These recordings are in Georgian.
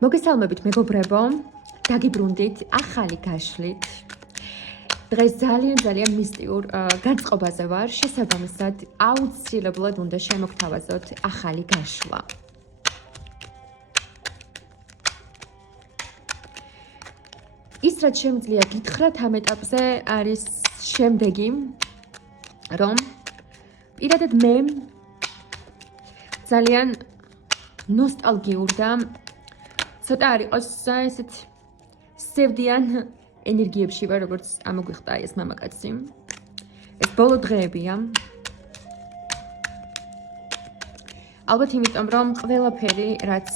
მოგესალმებით მეგობრებო, დაგიბრუნდით ახალი გაშლით. დღეს ძალიან მისტიურ განწყობაზე ვარ, შესაბამისად აუცილებლად უნდა შემოგთავაზოთ ახალი გაშლა. ის რაც შემიძლია გითხრათ ამ ეტაპზე არის შემდეგი, რომ პირადად მე ძალიან ნოსტალგიურ და ცოტა არ იყოს ესეთ სევდიან ენერგიებში ვარ, როგორც ამოგვიხდა ეს მამაკაცი. ეს ბოლო დღეებია. ალბათ იმიტომ, რომ ყველაფერი, რაც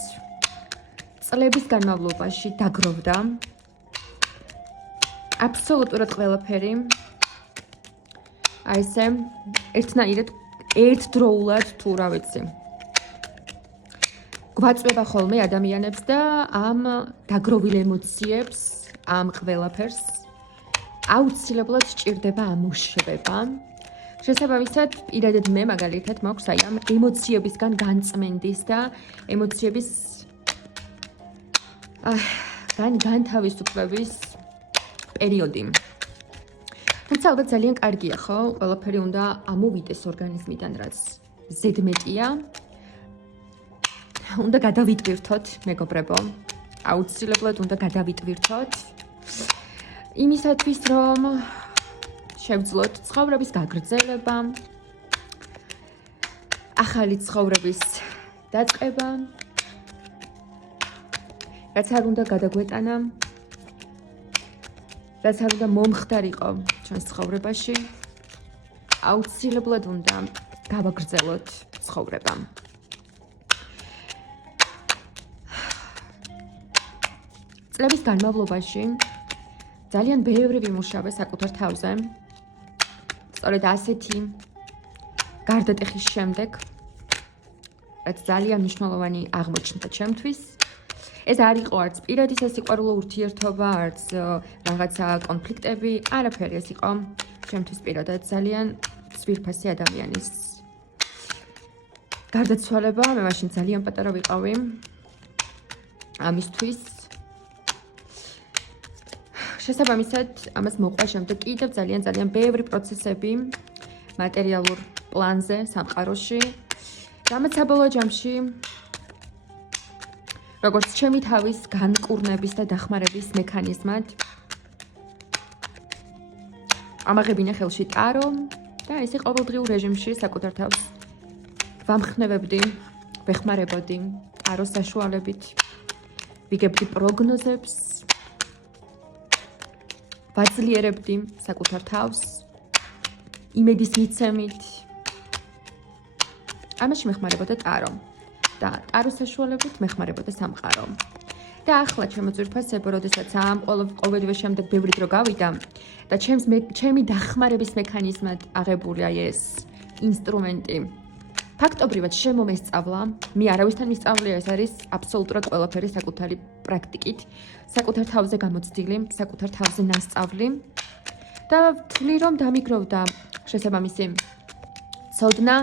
წლების განმავლობაში დაგროვდა, აბსოლუტურად ყველაფერი აი ესე ერთნაირად ერთდროულად თუ რა ვიცი გვაწვება ხოლმე ადამიანებს და ამ დაგროვილ ემოციებს, ამ ყველაფერს აუცილებლად სჭირდება ამოშვება. შესაბამისად, პირადად მე მაგალითად მაქვს აი ამ ემოციებისგან განწმენდის და ემოციების განთავისუფლების პერიოდი. თუმცა ალბათ ძალიან კარგია, ხო? ყველაფერი უნდა ამოვიდეს ორგანიზმიდან, რაც ზედმეტია. უნდა გადავიტვირთოთ, მეგობრებო. აუცილებლად უნდა გადავიტვირთოთ. იმისათვის, რომ შევძლოთ ცხოვრების გაგრძელება, ახალი ცხოვრების დაწყება, რაც არ უნდა გადაგვეტანა, რაც არ უნდა მომხდარიყო ჩვენს ცხოვრებაში, აუცილებლად უნდა გავაგრძელოთ ცხოვრება. წლების განმავლობაში ძალიან ბევრი ვიმუშავე საკუთარ თავზე. სწორედ ასეთი გარდატეხის შემდეგ, რაც ძალიან მნიშვნელოვანი აღმოჩნდა ჩემთვის. ეს არ იყო არც პირადი სასიყვარულო ურთიერთობა, არც რაღაცა კონფლიქტები, არაფერი. ეს იყო ჩემთვის პირადად ძალიან ძვირფასი ადამიანის გარდაცვალება. მე მაშინ ძალიან პატარა ვიყავი ამისთვის. შესაბამისად, ამას მოყვა შემდეგ კიდევ ძალიან ბევრი პროცესები მატერიალურ პლანზე, სამყაროში. რამაც საბოლოო ჯამში როგორც ჩემი თავის განკურნების და დახმარების მექანიზმად ამაღებინა ხელში ტარო და ესე ყოველდღიურ რეჟიმში საკუთარ თავს ვამხნევებდი, ვეხმარებოდი ტაროს საშუალებით, ვიგებდი პროგნოზებს, ვაძლიერებდი საკუთარ თავს იმედის მიცემით. ამაში მეხმარებოდა ტარო და ტაროს საშუალებით მეხმარებოდა სამყარო. და ახლა ჩემო ძვირფასებო, როდესაც ამ ყოველივე შემდეგ ბევრი დრო გავიდა და ჩემი დახმარების მექანიზმად აღებული აი ეს ინსტრუმენტი ფაქტობრივად შემომესწავლა. მე არავისთან მისწავლია, ეს არის აბსოლუტურად ყველაფერი საკუთარი პრაქტიკით, საკუთარ თავზე გამოცდილი, საკუთარ თავზე ნასწავლი და ვთვლი, რომ დამიგროვდა შესაბამისი ცოდნა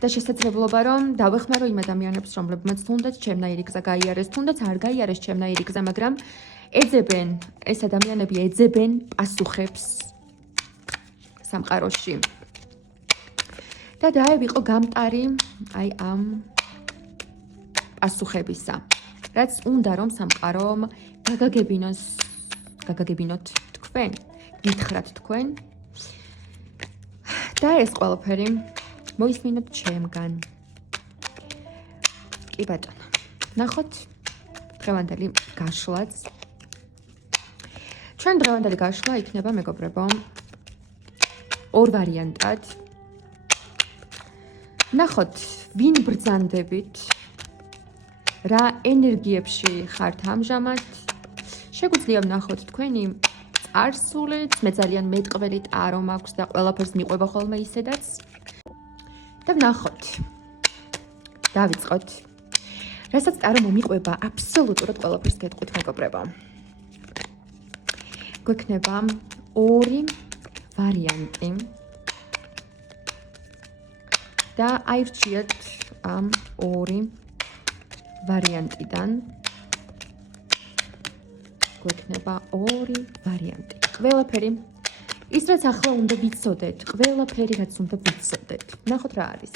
და შესაძლებლობა, რომ დავეხმარო იმ ადამიანებს, რომლებმაც თუნდაც ჩემნაირი გზა გაიარეს, თუნდაც არ გაიარეს ჩემნაირი გზა, მაგრამ ეს ადამიანები ეძებენ პასუხებს სამყაროში. და დაევიყო გამტარი აი ამ პასუხებისა, რაც უნდა რომ სამყარომ გაგაგებინოთ თქვენ, გითხრათ თქვენ. და ეს ყველაფერი მოისმინოთ ჩემგან. კი ბატონო, ნახოთ დღევანდელი გაშლაც. ჩვენ დღევანდელი გაშლა იქნება, მეგობრებო, ორ ვარიანტად. ნახოთ, ვინ ბრძანდებით, რა ენერგიებში ხართ ამჟამად. შეგვიძლია ვნახოთ თქვენი წარსულიც, მე ძალიან მეტყველი ტარო მაქვს და ყველაფერს მიყვება ხოლმე ისედაც. და ვნახოთ. დავიწყოთ. რასაც ტარო მომიყვება, აბსოლუტურად ყველაფერს გეტყვით, მეგობრებო. გვექნება ორი ვარიანტი. და აირჩიეთ ამ ორი ვარიანტიდან გვექნება ორი ვარიანტი. ყველაფერი ის რაც ახლა უნდა ვიცოდეთ, ყველაფერი რაც უნდა ვიცოდეთ. ნახოთ რა არის.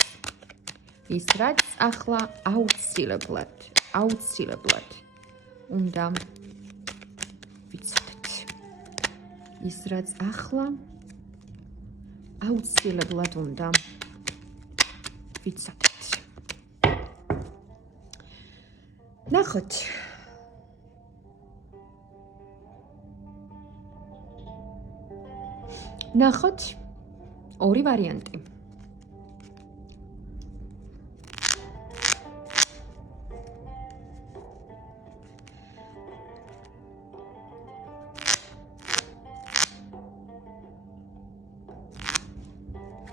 ის რაც ახლა აუცილებლად უნდა ვიცოდეთ. ის რაც ახლა აუცილებლად უნდა ვიცოდეთ. ნახოთ. ნახოთ ორი ვარიანტი.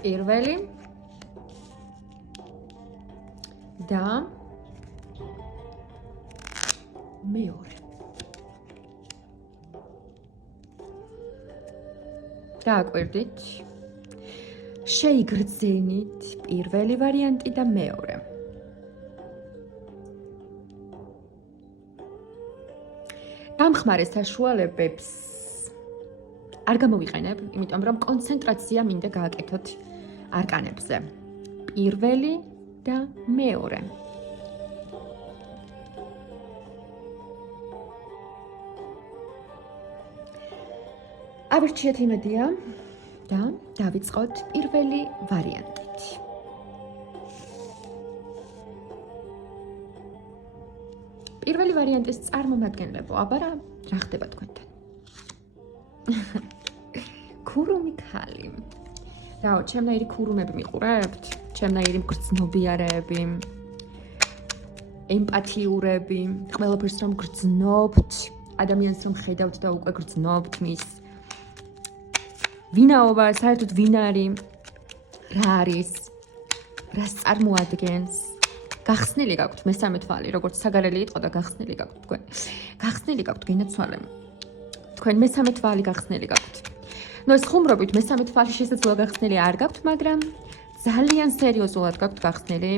პირველი და მეორე. დააკვირდით. შეიგრძენით პირველი ვარიანტი და მეორე. დამხმარე საშუალებებს არ გამოვიყენებ, იმიტომ რომ კონცენტრაცია მინდა გააკეთოთ არკანებზე. პირველი და მეორე. ავირჩიეთ იმედია და დავიწყოთ პირველი ვარიანტით. პირველი ვარიანტის წარმომადგენლებო, აბა რა ხდება თქვენთან? ქურუმი ქალი. რაო, ჩემნაირი ქურუმები მიყურებთ? ჩემნაირი მგრძნობიარეები, ემპათიურები, ყველაფერს რომ გრძნობთ, ადამიანს რომ ხედავთ და უკვე გრძნობთ მის ვინაობა, საერთოდ ვინ არის, რა არის, რას წარმოადგენს. გახსნილი გაქვთ მესამე თვალი, როგორც საგარელი იყო და გახსნილი გაქვთ თქვენ. გახსნილი გაქვთ გენაცვალე. თქვენ მესამე თვალი გახსნილი გაქვთ. ნუ ეს ხუმრობით მესამე თვალი შესაძლოა გახსნილი არ გაქვთ, მაგრამ ძალიან სერიოზულად გაქვთ გახსნილი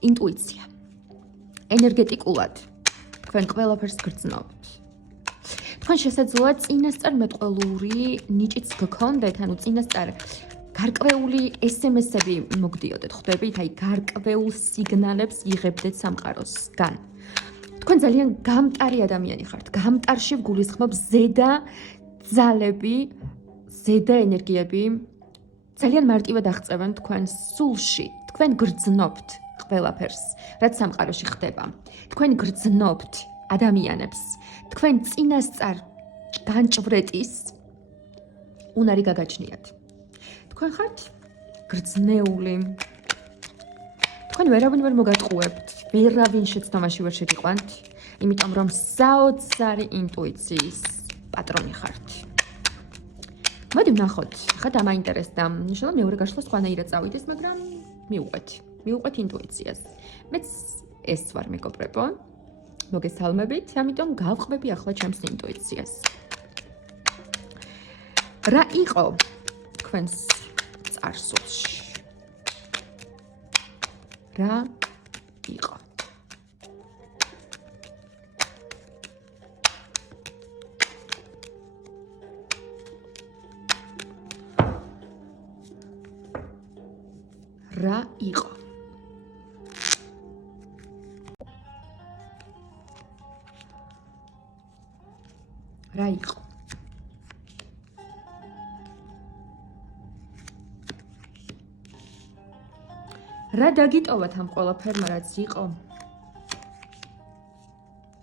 ინტუიცია. ენერგეტიკულად თქვენ ყველაფერს გრძნობთ. თქვენ შესაძლოა წინასწარმეტყველური ნიჭიც გქონდეთ, ანუ წინასწარ გარკვეული SMS-ები მოგდიოდეთ, ხვდებით, აი გარკვეულ სიგნალებს იღებდეთ სამყაროსგან. თქვენ ძალიან გამტარი ადამიანი ხართ. გამტარში გულისხმობ ზედა ძალები, ზედა ენერგიები ძალიან მარტივად აღწევენ თქვენ სულში. თქვენ გრძნობთ ყველაფერს, რაც სამყაროში ხდება. თქვენ გრძნობთ ადამიანებს. თქვენ წინასწარ განჭვრეტის უნარი გაგაჩნიათ. თქვენ ხართ გრძნეული. თქვენ ვერავინ ვერ მოგატყუებთ, ვერავინ შეცდომაში ვერ შეგიყვანთ, იმიტომ რომ საოცარი ინტუიციის პატრონი ხართ. მოდი ვნახოთ, ხა დამაინტერესდა. ნიშნავენ მეორე გაშლა სხვანაირად წავიდეს, მაგრამ მივუყვეთ ინტუიციას. მეც ეს ვარ მეგობრებო. მოგესალმებით, ამიტომ გავყვები ახლა ჩემს ინტუიციას. რა იყო თქვენს წარსულში? რა იყო? რა იყო? რა იყო? რა დაგიტოვათ ამ ყველაფერმა, რაც იყო?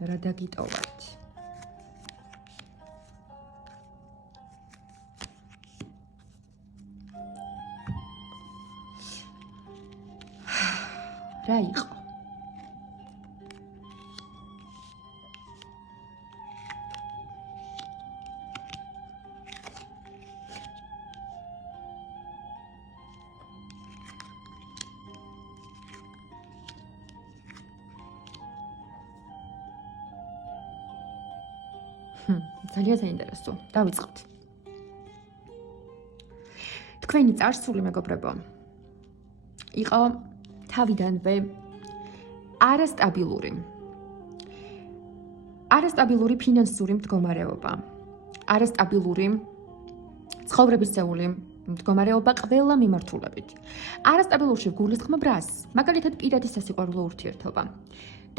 რა დაგიტოვათ? რა იყო? ძალიან საინტერესო. დავიწყოთ. თქვენი წარსული მეგობრებო, იყო თავიდანვე არასტაბილური ფინანსური მდგომარეობა, არასტაბილური ცხოვრებისეული მდგომარეობა ყველა მიმართულებით. არასტაბილურში გულისხმობ რას? მაგალითად, პირადი სასიყვარულო ურთიერთობა.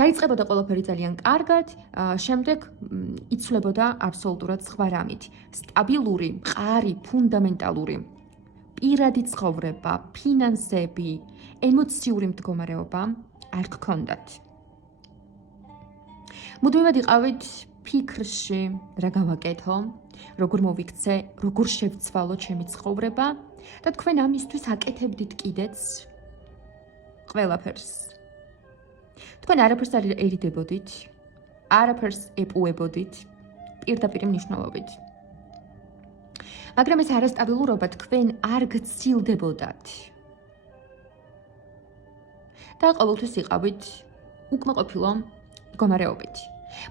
დაიწყებოდა ყველაფერი ძალიან კარგად, შემდეგ იცვლებოდა აბსოლუტურად სხვა რამით. სტაბილური, მყარი, ფუნდამენტალური პირადი ცხოვრება, ფინანსები, ემოციური მდგომარეობა არ გქონდათ. მუდმივად იყავით ფიქრში, რა გავაკეთო, როგორ მოვიქცე, როგორ შევცვალო ჩემი ცხოვრება და თქვენ ამისთვის აკეთებდით კიდეც ყველაფერს. თქვენ არაფერს არ ერიდებოდით, არაფერს ეპუებოდით პირდაპირ მნიშვნელობით. მაგრამ ეს არასტაბილურობა თქვენ არ გცილდებოდათ. და ყოველთვის იყავით უკმაყოფილო მდგომარეობით.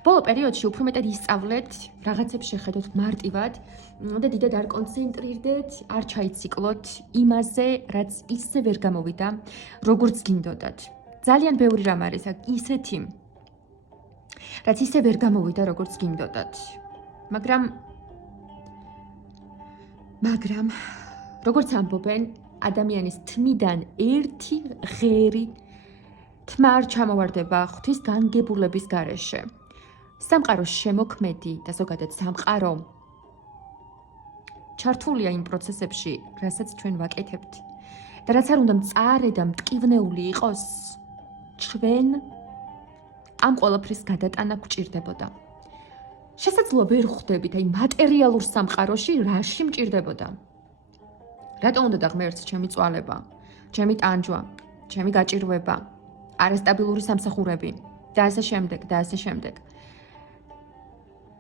ბოლო პერიოდში უფრო მეტად ისწავლეთ, რაღაცებს შეხედოთ მარტივად და დიდად არ კონცენტრირდეთ, არ ჩაიციკლოთ იმაზე, რაც ისე ვერ გამოვიდა, როგორც გინდოდათ. ძალიან ბევრი რამ არის აქ ისეთი, რაც ისე ვერ გამოვიდა, როგორც გინდოდათ. მაგრამ როგორც ამბობენ, ადამიანის თმიდან ერთი ღერი თმა არ ჩამოვარდება ღვთის განგებულების გარეშე. სამყაროს შემოქმედი და ზოგადად სამყარო ჩართულია იმ პროცესებში, რასაც ჩვენ ვაკეთებთ. და რაც არ უნდა მწარე და მტკივნეული იყოს, ჩვენ ამ ყველაფრის გადატანა გვჭირდებოდა. შესაძლოა ვერ ხვდებით, აი მატერიალურ სამყაროში რაში მჭირდებოდა. რატომ უნდა დაღმერთს ჩემი წვალება, ჩემი ტანჯვა, ჩემი გაჭირვება, არასტაბილური სამსახურები და ასე შემდეგ და ასე შემდეგ.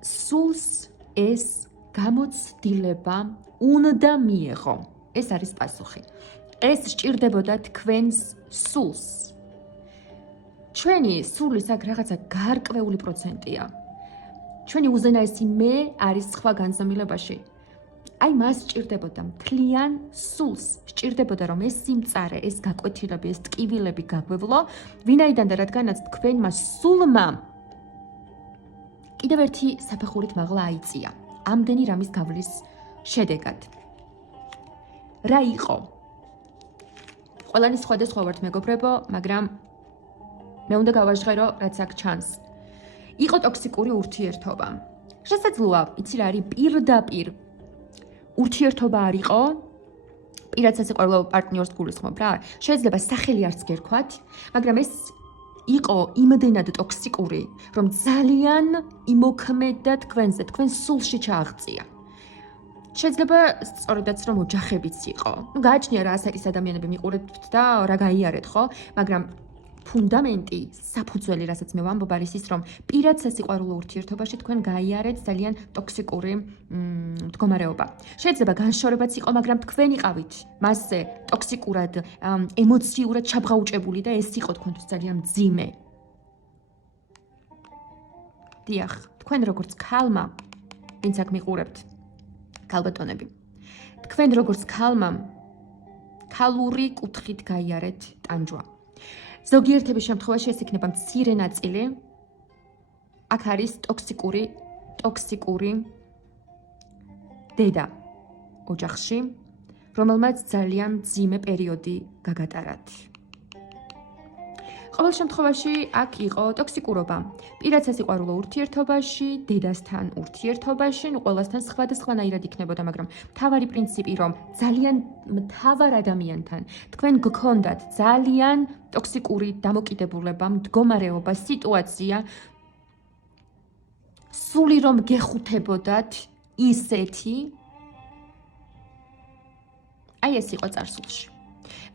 სულს ეს გამოცდილება უნდა მიეღო. ეს არის პასუხი. ეს სჭირდებოდა თქვენს სულს. ჩვენი სულის აქ რაღაცა გარკვეული პროცენტია. ჩვენი უზენაესი მე არის სხვა განზომილებაში. აი მას სჭირდებოდა მთლიან სულს, სჭირდებოდა რომ ეს სიმწარე, ეს გაკვეთილები, ეს ტკივილები გაგვევლო, ვინაიდან და რადგანაც თქვენმა სულმა კიდევ ერთი საფეხურით მაღლა აიწია. ამდენი რამის გავლის შედეგად. რა იყო? ყველანი სხვადასხვა ვართ მეგობრებო, მაგრამ მე უნდა გავაჟღერო, რაც აქ ჩანს. იყო ტოქსიკური ურთიერთობა. შესაძლოა, იცი რა არის პირდაპირ ურთიერთობა არ იყო, პირად სასიყვარულო პარტნიორს გულისხმობ რა. შეიძლება სახელი არც გერქვათ, მაგრამ ეს იყო იმდენად ტოქსიკური, რომ ძალიან იმოქმედა თქვენზე, თქვენ სულში ჩააღწია. შეიძლება სწორედაც რომ ოჯახებიც იყო. გააჩნია რა ასაკის ადამიანები მიყურებთ და რა გაიარეთ, ხო? მაგრამ ფუნდამენტი, საფუძველი, რასაც მე ვამბობ, არის ის, რომ პირად სასიყვარულო ურთიერთობაში თქვენ გაიარეთ ძალიან ტოქსიკური მდგომარეობა. შეიძლება განშორებაც იყო, მაგრამ თქვენ იყავით მასზე ტოქსიკურად, ემოციურად ჩაბღაუჭებული და ეს იყო თქვენთვის ძალიან მძიმე. დიახ, თქვენ როგორც ქალმა, ვინც აქ მიყურებთ, ქალბატონები, თქვენ როგორც ქალმა, ქალური კუთხით გაიარეთ ტანჯვა. ზოგიერთების შემთხვევაში ეს იქნება მცირე ნაწილი. აქ არის ტოქსიკური დედა ოჯახში, რომელმაც ძალიან მძიმე პერიოდი გაგატარათ. ყოველ შემთხვევაში აქ იყო ტოქსიკურობა. პირად სასიყვარულო ურთიერთობაში, დედასთან ურთიერთობაში, ყველასთან სხვადასხვანაირად იქნებოდა, მაგრამ მთავარი პრინციპი, რომ ძალიან მთავარ ადამიანთან თქვენ გქონდათ ძალიან ტოქსიკური დამოკიდებულება, მდგომარეობა, სიტუაცია, სული რომ გეხუთებოდათ ისეთი, აი ეს იყო წარსულში.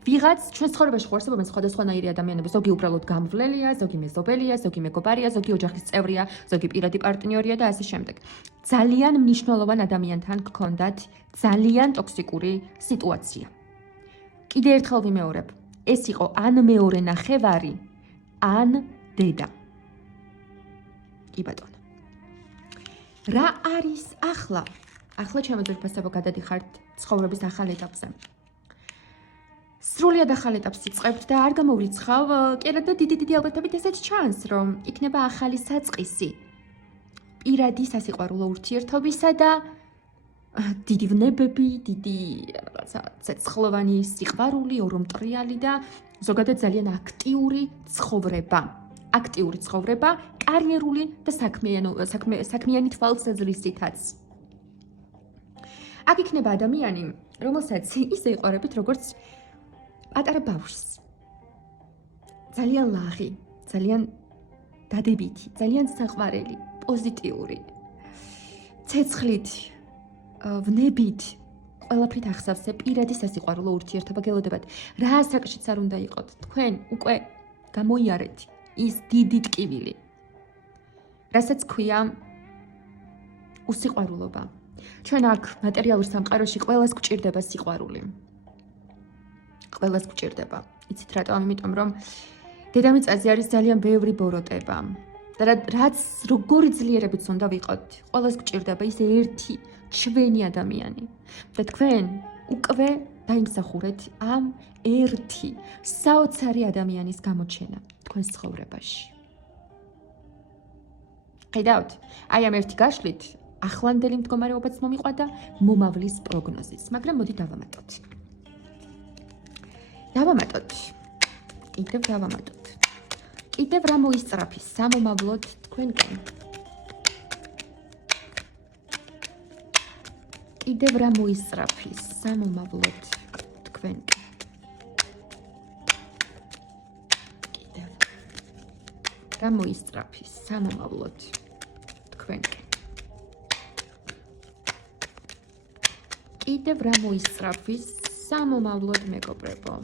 ვიღაც ჩვენ ცხოვრებაში ხარსებობენ სხვადასხვანაირი ადამიანები, ზოგი უბრალოდ გამვლელია, ზოგი მეზობელია, ზოგი მეგობარია, ზოგი ოჯახის წევრია, ზოგი პირადი პარტნიორია და ასე შემდეგ. ძალიან მნიშვნელოვან ადამიანთან გქონდათ ძალიან ტოქსიკური სიტუაცია. კიდე ერთხელ ვიმეორებ, ეს იყო ან მეორე ნახევარი, ან დედა. კი ბატონო. რა არის ახლა? ახლა ჩემო ძვირფასებო გადადიხართ ცხოვრების ახალ ეტაპზე. სრულიად ახალ ეტაპს იწყებთ და არ გამოვრიცხავ, კი არა და დიდი ალბათობით ესეც ჩანს, რომ იქნება ახალი საწყისი პირადი სასიყვარულო ურთიერთობისა და დიდი ვნებები, დიდი რაღაცა ცეცხლოვანი სიყვარული, ორომტრიალი და ზოგადად ძალიან აქტიური ცხოვრება. აქტიური ცხოვრება, კარიერული და საქმიანი თვალსაზრისითაც. აქ იქნება ადამიანი, რომელსაც ისე იყურებით, როგორც პატარა ბავშვს. ძალიან ლაღი, ძალიან დადებითი, ძალიან საყვარელი, პოზიტიური. ცეცხლით, ვნებით, ყველაფრით ახსავსე პირადი სასიყვარულო ურთიერთობა გელოდებათ. რა საკშიც არ უნდა იყოთ, თქვენ უკვე გამოიარეთ ის დიდი ტკივილი. რასაც ქვია უსიყვარულობა. ჩვენ აქ მატერიალურ სამყაროში ყველას გვჭირდება სიყვარული. ყველას გვჭირდება. იცით რატომ? იმიტომ რომ დედამიწაზე არის ძალიან ბევრი ბოროტება. და რაც როგორი ძლიერებიც უნდა ვიყოთ, ყველას გვჭირდება ის ერთი ჩვენი ადამიანი. და თქვენ უკვე დაიმსახურეთ ამ ერთი საოცარი ადამიანის გამოჩენა თქვენს ცხოვრებაში. ხედავთ? აი ამ ერთი გაშლით ახლანდელი მდგომარეობაც მომიყვა და მომავლის პროგნოზიც, მაგრამ მოდი დავამატოთ. კიდევ დავამატოთ. კიდევ რა მოისწრაფის სამომავლოდ თქვენკენ? კიდევ რა მოისწრაფის სამომავლოდ თქვენკენ? კიდევ რა მოისწრაფის სამომავლოდ თქვენკენ? კიდევ რა მოისწრაფის სამომავლოდ მეგობრებო?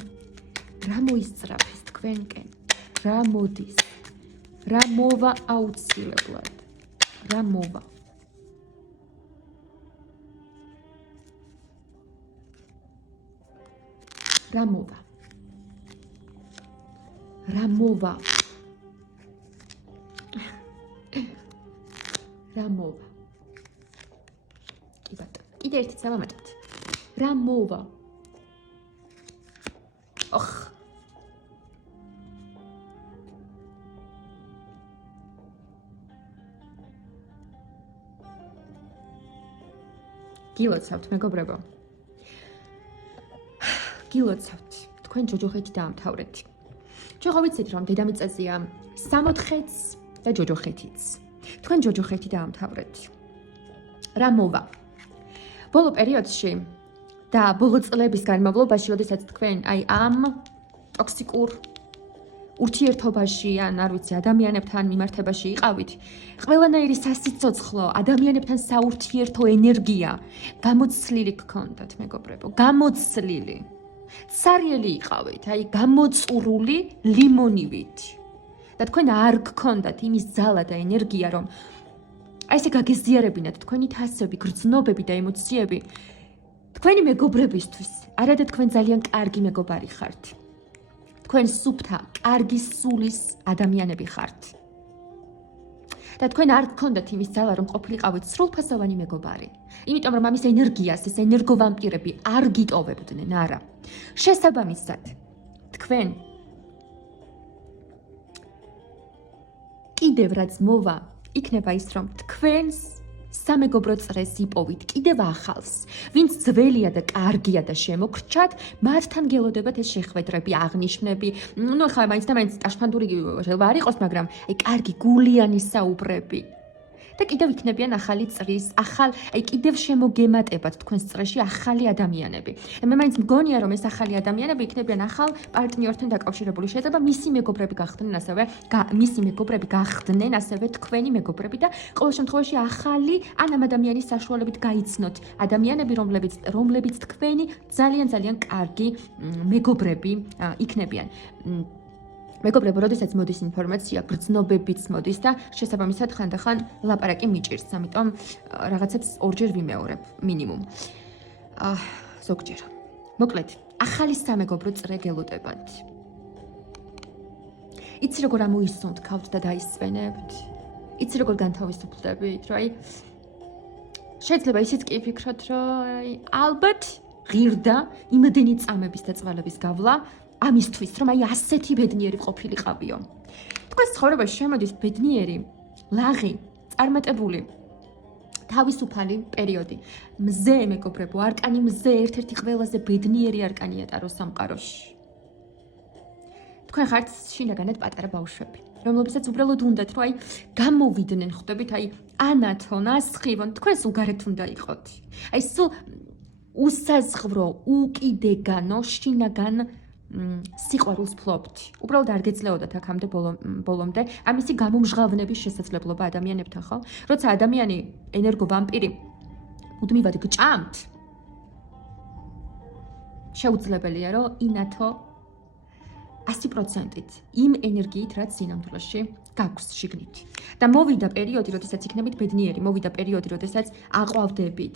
რა მოისწრაფის თქვენკენ? რა მოდის? რა მოვა აუცილებლად? რა მოვა? რა მოვა? რა მოვა? რა მოვა? კი ბატონო, კიდე ერთიც დავამატოთ. რა მოვა? ოხ გილოცავთ მეგობრებო. გილოცავთ. თქვენ ჯოჯოხეთი დაამთავრეთ. ჩვენ ხო ვიცით რომ დედამიწაზეა 60-იც და ჯოჯოხეთიც. თქვენ ჯოჯოხეთი დაამთავრეთ. რა მოვა? ბოლო პერიოდში და ბოლო წლების განმავლობაში, როდესაც თქვენ აი ამ ტოქსიკურ ურთიერთობაში ან არ ვიცი ადამიანებთან მიმართებაში იყავით, ყველანაირი სასიცოცხლო ადამიანებთან საურთიერთო ენერგია გამოცლილი გქონდათ მეგობრებო, გამოცლილი. ცარიელი იყავით, აი გამოწურული ლიმონივით. და თქვენ არ გქონდათ იმის ძალა და ენერგია, რომ აი ესე გაგეზიარებინათ თქვენი თასები, გრძნობები და ემოციები თქვენი მეგობრებისთვის. არადა თქვენ ძალიან კარგი მეგობარი ხართ. თქვენ სუფთა, კარგი სულის ადამიანები ხართ. და თქვენ არ გქონდათ იმის ძალა, რომ ყოფილიყავით სრულფასოვანი მეგობარი. იმიტომ რომ ამის ენერგიას ეს ენერგოვამპირები არ გიტოვებდნენ, არა. შესაბამისად, თქვენ კიდევ რაც მოვა, იქნება ის, რომ თქვენს სამეგობრო წრეს იპოვით კიდევ ახალს, ვინც ძველია და კარგია და შემოგრჩათ, მათთან გელოდებათ ეს შეხვედრები, აღნიშვნები. ნუ ხა მაინც და მაინც ტაშფანდური შეიძლება არ იყოს, მაგრამ აი კარგი გულიანი საუბრები. და კიდევ იქნებიან ახალი წრის, აი კიდევ შემოგემატებათ თქვენს წრეში ახალი ადამიანები. მე მაინც მგონია რომ ეს ახალი ადამიანები იქნებიან ახალ პარტნიორთან დაკავშირებული. შეიძლება მისი მეგობრები გახდნენ ასევე თქვენი მეგობრები და ყოველ შემთხვევაში ახალი ამ ადამიანის საშუალებით გაიცნოთ ადამიანები, რომლებიც თქვენი ძალიან კარგი მეგობრები იქნებიან. მეგობრებო, როდესაც მოდის ინფორმაცია, გრძნობებიც მოდის და შესაბამისად ხანდახან ლაპარაკი მიჭირს, ამიტომ რაღაცებს ორჯერ ვიმეორებ მინიმუმ. ზოგჯერ. მოკლედ, ახალი სამეგობრო წრე გელოდებათ. იცი როგორ ამოისუნთქავთ და დაისვენებთ? იცი როგორ განთავისუფლდებით, რომ აი შეიძლება ისიც კი ფიქროთ, რომ აი ალბათ ღირდა იმდენი წამების და წვალების გავლა ამისთვის, რომ აი ასეთი ბედნიერი ყოფილიყავიო. თქვენს ცხოვრებაში შემოდის ბედნიერი, ლაღი, წარმატებული, თავისუფალი პერიოდი. მზე, მეგობრებო, არკანი მზე ერთ-ერთი ყველაზე ბედნიერი არკანია ტაროს სამყაროში. თქვენ ხართ შინაგანად პატარა ბავშვები, რომლებსაც უბრალოდ უნდათ, რომ აი გამოვიდნენ, ხვდებით, აი ანათონ, ასხივონ, თქვენ სულ გარეთ უნდა იყოთ. აი სულ უსაზღვრო, უკიდეგანო, შინაგან სიყვარულს ფლობთ. უბრალოდ არ გეძლეოდათ აქამდე ბოლომდე ამისი გამომჟღავნების შესაძლებლობა ადამიანებთან, ხო? როცა ადამიანი ენერგო ვამპირი მუდმივად გჭამთ, შეუძლებელია, რომ ინათო 100%-ით იმ ენერგიით, რაც სინამდვილეში გაქვს შიგნით. და მოვიდა პერიოდი, როდესაც იქნებით ბედნიერი, მოვიდა პერიოდი, როდესაც აყვავდებით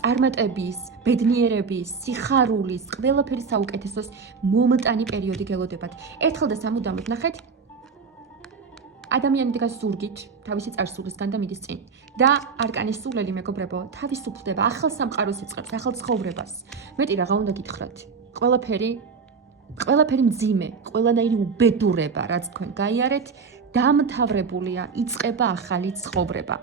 წარმატების, ბედნიერების, სიხარულის, ყველაფერი საუკეთესოს მომტანი პერიოდი გელოდებათ. ერთხელ და სამუდამოდ ნახეთ, ადამიანი დგას ზურგით, თავისი წარსულისგან და მიდის წინ. და არკანის სულელი, მეგობრებო, თავისუფლდება, ახალ სამყაროს იწყებს, ახალ ცხოვრებას. მეტი რაღა უნდა გითხრათ. ყველაფერი მძიმე, ყველანაირი უბედურება, რაც თქვენ გაიარეთ, დამთავრებულია, იწყება ახალი ცხოვრება.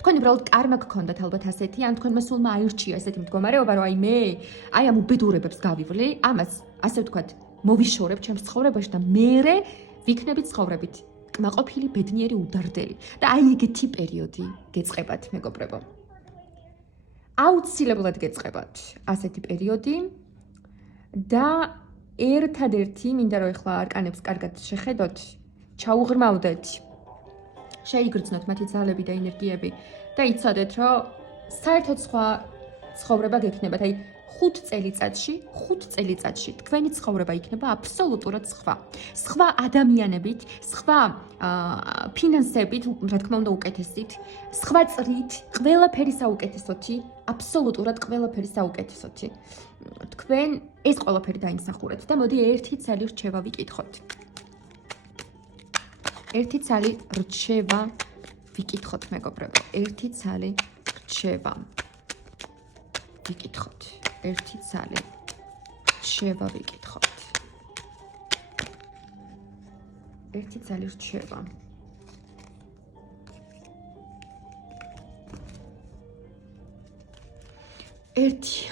თქვენ უბრალოდ კარმა გქონდათ ალბათ ასეთი, ან თქვენმა სულმა აირჩია ესეთი მდგომარეობა, რომ აი ამ უბედურებებს გავივლი, ამას ასე ვთქვათ, მოვიშორებ ჩემს ცხოვრებაში და მერე ვიქნებით ცხოვრებით კმაყოფილი, ბედნიერი, უდარდელი. და აი ეგეთი პერიოდი გეწყებათ, მეგობრებო. აუცილებლად გეწყებათ ასეთი პერიოდი და ერთადერთი მინდა რომ ეხლა არკანებს კარგად შეხედოთ, ჩაუღრმავდეთ, შეიგრძნოთ მათი ძალები და ენერგიები და იცოდეთ, რომ საერთოდ სხვა ცხოვრება გექნებათ. აი 5 წელიწადში თქვენი ცხოვრება იქნება აბსოლუტურად სხვა. სხვა ადამიანებით, სხვა ფინანსებით, რა თქმა უნდა, უკეთესით, სხვა წრით, ყველაფერი საუკეთესოთი, აბსოლუტურად ყველაფერი საუკეთესოთი. თქვენ ეს ყველაფერი დაიმსახურეთ და მოდი ერთი ცალი რჩევა ვიკითხოთ. ერთი ცალი რჩევა ვიკითხოთ, მეგობრებო. ერთი ცალი რჩევა ვიკითხოთ. ერთი ცალი რჩევა ვიკითხოთ. ერთი ცალი რჩევა. ერთი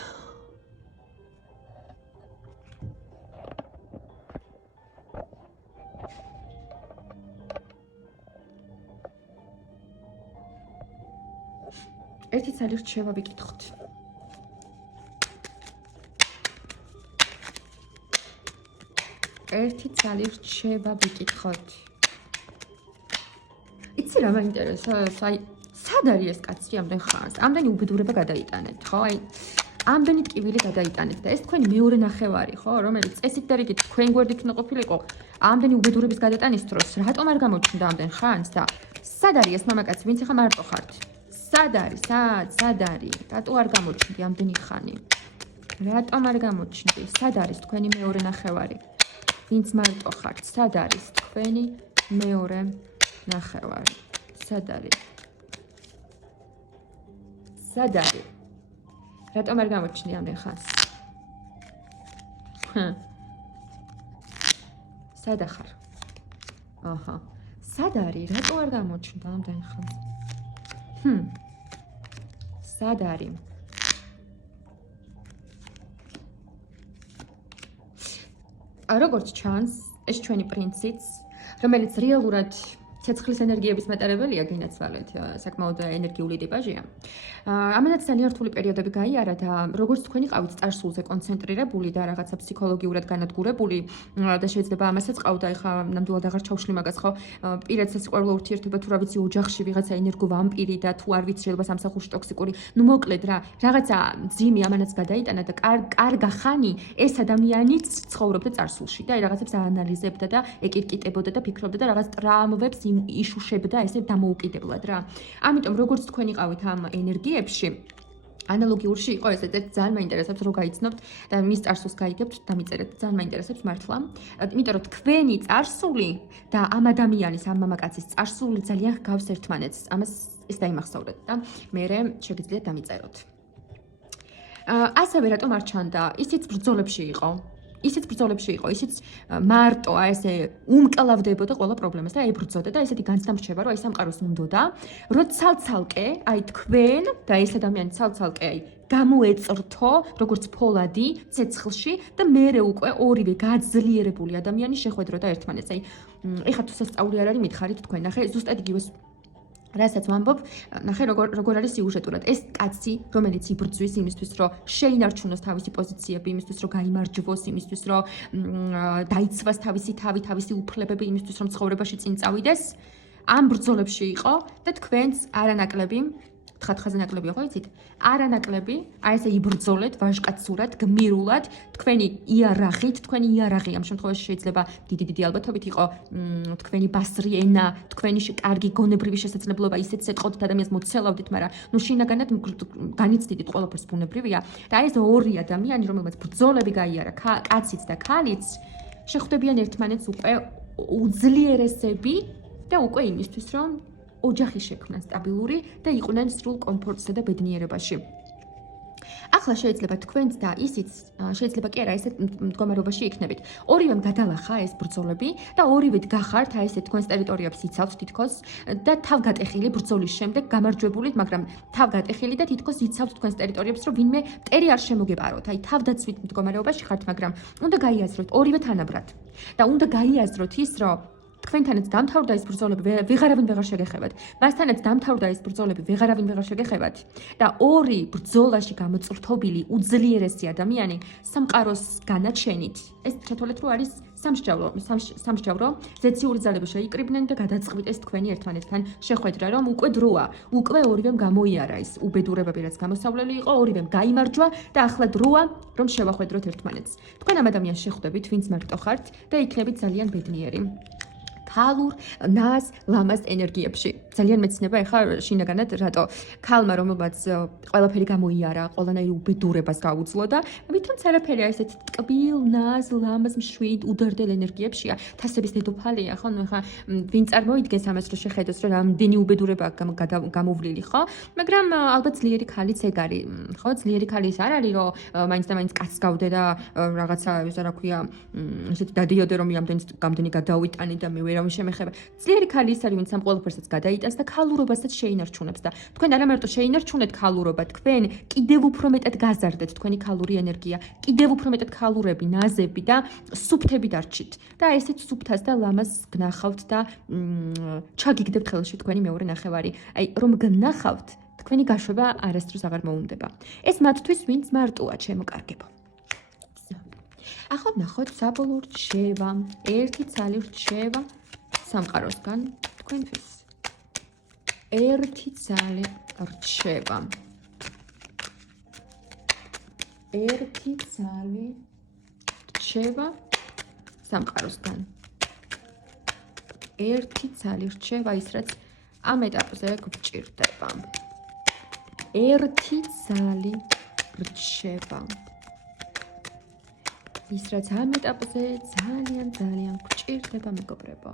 ერთი ცალი რჩევა ვიკითხოთ. ერთი ცალი რჩევა ვიკითხოთ. იცი რა მაინტერესებს? აი, სად არის ეს კაცი ამდენ ხანს? ამდენი უბედურება გადაიტანეთ, ხო? აი, ამდენი ტკივილი გადაიტანეთ და ეს თქვენი მეორე ნახევარი, ხო? რომელიც წესით და რიგით თქვენ გვერდით უნდა ყოფილიყო, ამდენი უბედურების გადატანის დროს, რატომ არ გამოჩნდა ამდენ ხანს და სად არის ეს მამაკაცი, ვინც ახლა მარტო ხართ? სად არის? სად არის? რატო არ გამოჩნდი ამდენი ხანი? რატომ არ გამოჩნდი? სად არის თქვენი მეორე ნახევარი? ვინც მარტო ხართ? სად არის თქვენი მეორე ნახევარი? სად არის? სად არის? რატომ არ გამოჩნდი ამდენ ხანს? სად ახარ? აჰა. სად არის? რატო არ გამოჩნდა ამდენ ხანს? სად არის? როგორც ჩანს, ეს ჩვენი პრინციც, რომელიც რეალურად ცეცხლის ენერგიების მეტარებელია, გინაცვალეთ, საკმაოდ ენერგიული ტიპაჟია. ამანაც ძალიან რთული პერიოდები გაიარა და როგორც თქვენი ყავით წარსულზე კონცენტრირებული და რაღაცა ფსიქოლოგიურად განადგურებული და შეიძლება ამასაც ყავდა, ეხლა ნამდვილად აღარ ჩავშლი მაგას, ხო? პირად სასიყვარულო ურთიერთობა თუ რა ვიცი ოჯახში ვიღაცა ენერგო ვამპირი და თუ არ ვიცი შეიძლება სამსახურში ტოქსიკური, ნუ მოკლედ რა, რაღაცა ძიმი ამანაც გადაიტანა და კარგა ხანი ეს ადამიანიც ცხოვრობდა წარსულში და აი რაღაცებს აანალიზებდა და ეკირკიტებოდა და ფიქრობდა და რაღაც ტრამვებს იშუშებდა ესე დამოუკიდებლად რა. ამიტომ როგორც თქვენი ყავით ამ ენერგიებში ანალოგიურში იყო ეს ძალიან მაინტერესებს რომ გაიცნობთ და მის წარსულს გაიგებთ და მიწერეთ ძალიან მაინტერესებს მართლა. იმიტომ რომ თქვენი წარსული და ამ ადამიანის ამ მამაკაცის წარსული ძალიან ჰგავს ერთმანეთს. ამას ეს დაიმახსოვრეთ და მე შეგიძლიათ დამიწეროთ. ასევე რატომ არ ჩანდა? ისიც ბრძოლებში იყო. ისიც მარტო ესე უმკლავდებოდა ყველა პრობლემას და ებრძოდა და ესეთი განსამრჩება რომ აი სამყაროს უნდოდა რომ ცალ-ცალკე აი თქვენ და ეს ადამიანი ცალ-ცალკე აი გამოეწრთო როგორც ფოლადი ცეცხლში და მერე უკვე ორივე გაძლიერებული ადამიანი შეხვედროდა ერთმანეთს. აი ეხლა თუ სასწაული არ არის მითხარით თქვენ ნახე ზუსტად იგივეს რასაც ვამბობ, ნახე როგორ არის სიუჟეტურად. ეს კაცი, რომელიც იბრძვის იმისთვის, რომ შეინარჩუნოს თავისი პოზიციები, იმისთვის, რომ გაიმარჯვოს, იმისთვის, რომ დაიცვას თავისი თავი, თავისი უფლებები, იმისთვის, რომ ცხოვრებაში წინ წავიდეს, ამ ბრძოლებში იყო და თქვენც არანაკლები თხატხაზე ნაკლები ხო იცით? არანაკლები, აი ესე იბრძოლეთ ვაჟკაცურად, გმირულად, თქვენი იარაღი ამ შემთხვევაში შეიძლება დიდი ალბათობით იყო თქვენი ბასრი ენა, თქვენი კარგი გონებრივი შესაძლებლობა ისეთ ეთყოდით ადამიანს მოცელავდით, მაგრამ ნუ შინაგანად განიცდიდით ყველაფერს ბუნებრივია და აი ეს ორი ადამიანი, რომელმაც ბრძოლები გაიარა, კაციც და ქალიც, შეხვდებიან ერთმანეთს უკვე უძლიერესები და უკვე იმისთვის, რომ ოჯახი შექმნან სტაბილური და იყვნენ სრულ კომფორტსა და ბედნიერებაში. ახლა შეიძლება თქვენც და ისიც შეიძლება კი არა ესეთ მდგომარეობაში იქნებით. ორივემ გადალახა ეს ბრძოლები და ორივე გახართ აი ესეთ თქვენს ტერიტორიებს იცავთ თითქოს და თავგატეხილი ბრძოლის შემდეგ გამარჯვებულით, მაგრამ თავგატეხილი და თითქოს იცავთ თქვენს ტერიტორიებს, რომ ვინმე მტერი არ შემოგებაროთ. აი თავდაცვით მდგომარეობაში ხართ, მაგრამ უნდა გაიაზროთ ორივე თანაბრად და უნდა გაიაზროთ ის, რომ თქვენთანაც დამთავრდა ეს ბრძოლები, ვეღარავინ ვეღარ შეგეხებათ. მასთანაც დამთავრდა ეს ბრძოლები, ვეღარავინ ვეღარ შეგეხებათ და ორი ბრძოლაში გამოწვრთობილი უძლიერესი ადამიანი სამყაროს განაჩენით. ეს ჩათვალეთ, რომ არის სამსჯავრო, ზეციური ძალები შეიკრიბნენ და გადაწყვიტეს თქვენი ერთმანეთთან შეხვედრა, რომ უკვე დროა, უკვე ორივემ გამოიარა ეს უბედურებები, რაც გამოსავლელი იყო, ორივემ გაიმარჯვა და ახლა დროა, რომ შევახვედროთ ერთმანეთს. თქვენ ამ ადამიანს შეხვდებით, ვინც მარტო ხართ და იქნებით ძალიან ბედნიერი. ქალურ, ნას, ლამაზ ენერგიებში. ძალიან მეცნება ეხლა შინაგანად რატო ქალმა რომელმაც ყველაფერი გამოიარა, ყველანაირი უბედურებას გაუძლო და ვითომც არაფერი ესეთ ტკბილ, ნას, ლამაზ, მშვიდ, უდარდელ ენერგიებშია. თასების დედოფალია, ხო? ნუ ეხლა ვინ წარმოიდგენს ამას, რომ შეხედოს, რომ რამდენი უბედურება გამოვლილი, ხო? მაგრამ ალბათ ძლიერი ქალიც ეგ არის, ხო? ძლიერი ქალი ის არ არის, რომ მაინც და მაინც კაცს გავდე და რაღაცა ისა რა ქვია, ესეთი დადიოდე რომ იმამდენი გადავიტანი და მე ვერავინ შემეხება. ძლიერი ქალი ის არის, ვინც ამ ყველაფერსაც გადაიტანს და ქალურობასაც შეინარჩუნებს და თქვენ არა მარტო შეინარჩუნეთ ქალურობა, თქვენ კიდევ უფრო მეტად გაზარდეთ თქვენი ქალური ენერგია, კიდევ უფრო მეტად ქალურები, ნაზები და სუფთები დარჩით. და ესეც სუფთას და ლამაზს გნახავთ და ჩაგიგდებთ ხელში თქვენი მეორე ნახევარი. აი რომ გნახავთ, თქვენი გაშვება არასდროს აღარ მოუნდება. ეს მათთვის, ვინც მარტოა, ჩემო კარგებო. ახლა ნახოთ საბოლოო რჩევა, ერთი ცალი რჩევა სამყაროსგან თქვენთვის. ერთი ცალი რჩევა. ერთი ცალი რჩევა სამყაროსგან. ერთი ცალი რჩევა ის რაც ამ ეტაპზე გვჭირდება. ერთი ცალი რჩევა. ის რაც ამ ეტაპზე ძალიან გვჭირდება მეგობრებო.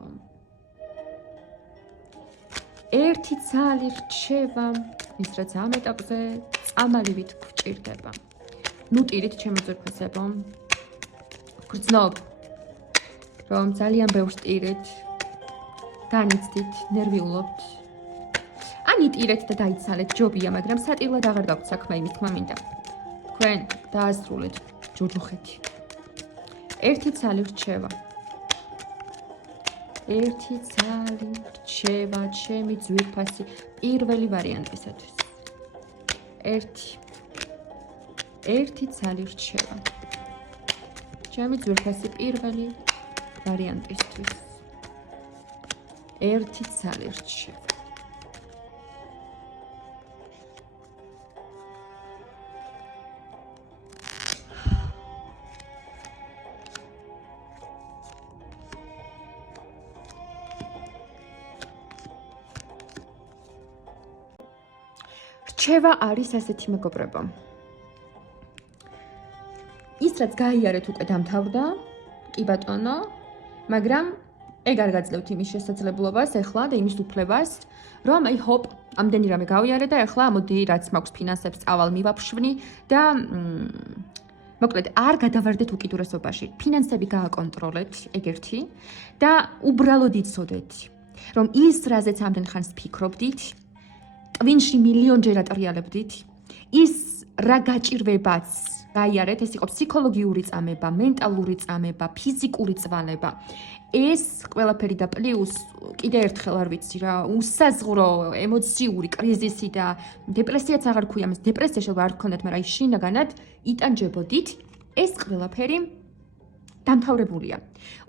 ერთი ცალი რჩევა, ის რაც ამ ეტაპზე წამალივით გვჭირდება. ნუტირით ჩემო ძვირფასებო. გრძნობ, რომ ძალიან ბევრს ტირეთ, განიცდით, ნერვიულობთ. ან იტირეთ და დაიცალეთ, ჯობია, მაგრამ სატირლად აღარ გაქვთ საქმე, იმით თქმა მინდა. თქვენ დაასრულეთ ჯოჯოხეთი. ერთი ცალი რჩევა. ერთი ცალი რჩევა, ჩემი ძვირფასი პირველი ვარიანტისათვის. ერთი ცალი რჩევა. ჩემი ძვირფასი პირველი ვარიანტისთვის. ერთი ცალი რჩევა. რჩევა არის ასეთი მეგობრებო. ის რაც გაიარეთ უკვე დამთავრდა, კი ბატონო, მაგრამ ეგ არ გაძლევთ იმის შესაძლებლობას ეხლა და იმის უფლებას, რომ აი ჰოპ, ამდენი რამე გავიარე და ეხლა მოდი რაც მაქვს ფინანსებს წავალ მივაფშვნი და მოკლედ არ გადავარდეთ უკიდურესობაში. ფინანსები გააკონტროლეთ, ეგ ერთი და უბრალოდ იცოდეთ, რომ ის რაზეც ამდენ ხანს ფიქრობდით, ტვინში მილიონჯერ ატრიალებდით, ის რა გაჭირვებაც გაიარეთ, ეს იყო ფსიქოლოგიური წამება, მენტალური წამება, ფიზიკური წვალება. ეს ყველაფერი და პლუს კიდე ერთხელ არ ვიცი რა, უსაზღვრო ემოციური კრიზისი და დეპრესიაც აღარ ქვია, მას დეპრესია შეიძლება არ გქონდეთ, მაგრამ აი შინაგანად იტანჯებოდით, ეს ყველაფერი დამთავრებულია.